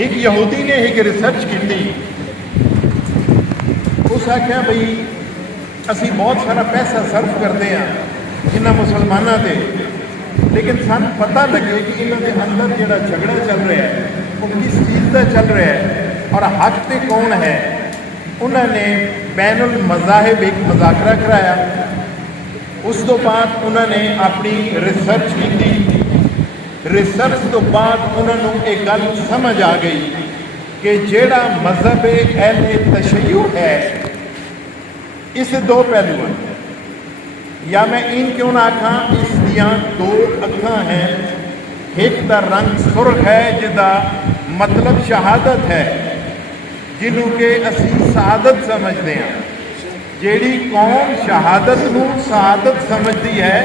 एक यहूदी ने एक रिसर्च की, उस आख्या बई असी बहुत सारा पैसा सर्फ करते हैं इन्होंने मुसलमानों से, लेकिन सानू पता लगे कि इन्होंने अंदर जो झगड़ा चल रहा है वो किस चीज़ का चल रहा है और हक पे कौन है। उन्होंने बैनुल मज़ाहिब एक मुज़ाकरा कराया। उस तो बाद उन्होंने अपनी रिसर्च की। रिसर्च तो बाद उन्होंने एक गल समझ आ गई कि जेड़ा मजहब अहले तशय्युअ है इस दो पहलू हैं, या मैं इन क्यों ना आखा, इस दियाँ दो अखां हैं। एक दा रंग सुर्ख है जिदा मतलब शहादत है, जिन्हों के असी शहादत समझते हैं। जेड़ी कौम शहादत नूं शहादत समझती है,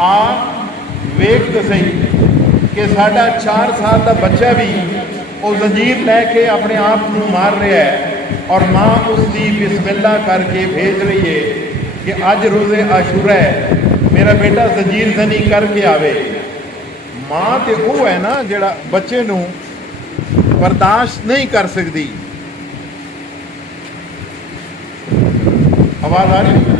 आ वेख तो सही कि साडा 4 साल का बच्चा भी वो जंजीर लैके अपने आप को मार रहा है और माँ उसकी बिस्मिल्लाह करके भेज रही है कि अज रोज़े आशूरा है, मेरा बेटा जंजीर जनी करके आवे। माँ तो वो है ना जिहड़ा बच्चे नूं बर्दाश्त नहीं कर सकती। आवाज़ आ रही है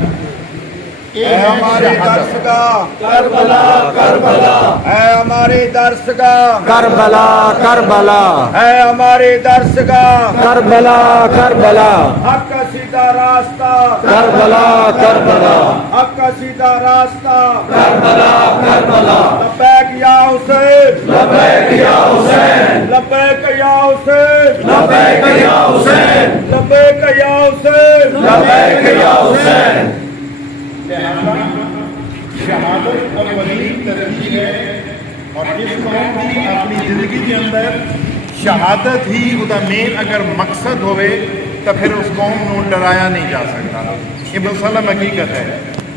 हमारे दर्श का करबला करबला है, हमारे दर्श का करबला करबला है, हमारे दर्श का करबला करबला हक का सीधा रास्ता, करबला करबला हक का सीधा रास्ता। करबला करबला लब्बैक या हुसैन, लब्बैक या हुसैन, लब्बैक या हुसैन, लब्बैक या हुसैन, लब्बैक या हुसैन, लब्बैक या हुसैन। शहादत और वली तरजीह है, और इस कौम की अपनी जिंदगी के अंदर शहादत ही उसका मेन अगर मकसद होवे तो फिर उस कौम को डराया नहीं जा सकता। ये मुसलम हकीकत है।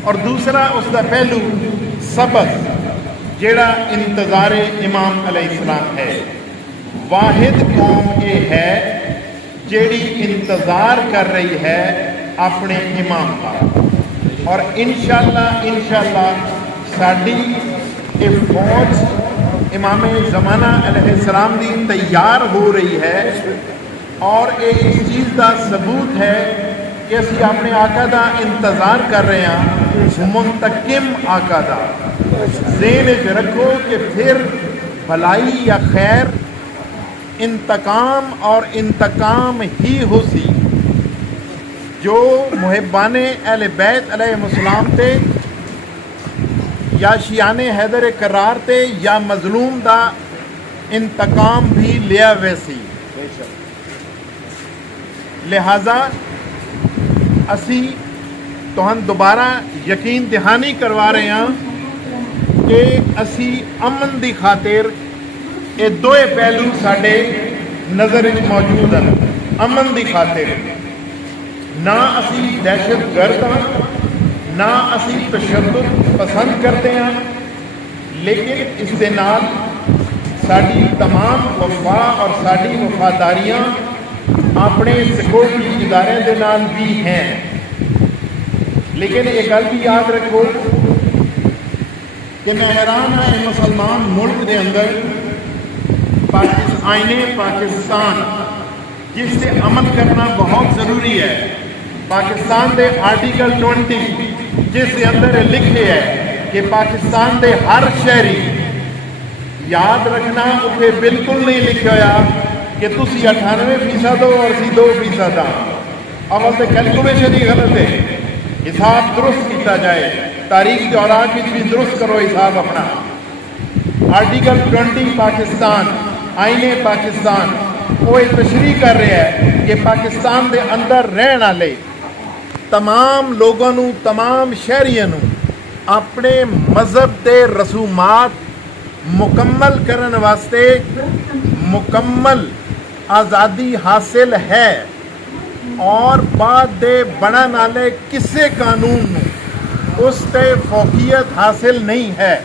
और दूसरा उसका पहलू सबक जेड़ा इंतज़ार इमाम अलैहिस्सलाम है। वाहिद कौम ये है जेड़ी इंतज़ार कर रही है अपने इमाम का, और इंशाअल्लाह साडी ये फौज इमाम ज़माना अलैहिस्सलाम दी तैयार हो रही है। और ये इस चीज़ का सबूत है कि असी अपने आका का इंतज़ार कर रहे हैं, मुंतकिम आका का। ज़हन च रखो कि फिर भलाई या खैर इंतकाम और इंतकाम ही हो सी। जो मुहिबाने अहले बैत अलैहिस्सलाम थे या शियाने हैदर करार थे या मजलूम दा इंतकाम भी लिया वैसी। लिहाजा असी तुहां दोबारा यकीन दहानी करवा रहे हैं कि असी अमन की खातिर ये दोए पहलू साडे नज़र में मौजूद हैं। अमन की खातिर ना असी दहशत गर्द हाँ, ना असी तशद्दुद पसंद करते हैं, लेकिन इस दे नाल साडी तमाम वफा और साडी वफादारियाँ अपने सिक्योरिटी इदारे दे नाल भी हैं। लेकिन एक गल भी याद रखो कि मैं हैरान हाँ मुसलमान मुल्क के अंदर आईने पाकिस्तान जिससे अमल करना बहुत ज़रूरी है। पाकिस्तान के आर्टिकल 20 जिसके अंदर लिखे है कि पाकिस्तान के हर शहरी, याद रखना उसे बिल्कुल नहीं लिखा होया कि तुम 98% हो और 2% हाँ। अमल तो कैलकुलेशन ही गलत है। हिसाब दुरुस्त किया जाए, तारीख के औलाद भी दुरुस्त करो हिसाब अपना। आर्टिकल 20 पाकिस्तान, आईने पाकिस्तान वो एक तशरीह कर रहा है कि पाकिस्तान के अंदर रहने वाले तमाम लोगों नूं, तमाम शहरियों नूं अपने मजहब के रसूमात मुकम्मल करने वास्ते मुकम्मल आज़ादी हासिल है, और बाद दे बनने वाले किसी कानून नूं उस ते फौकियत हासिल नहीं है।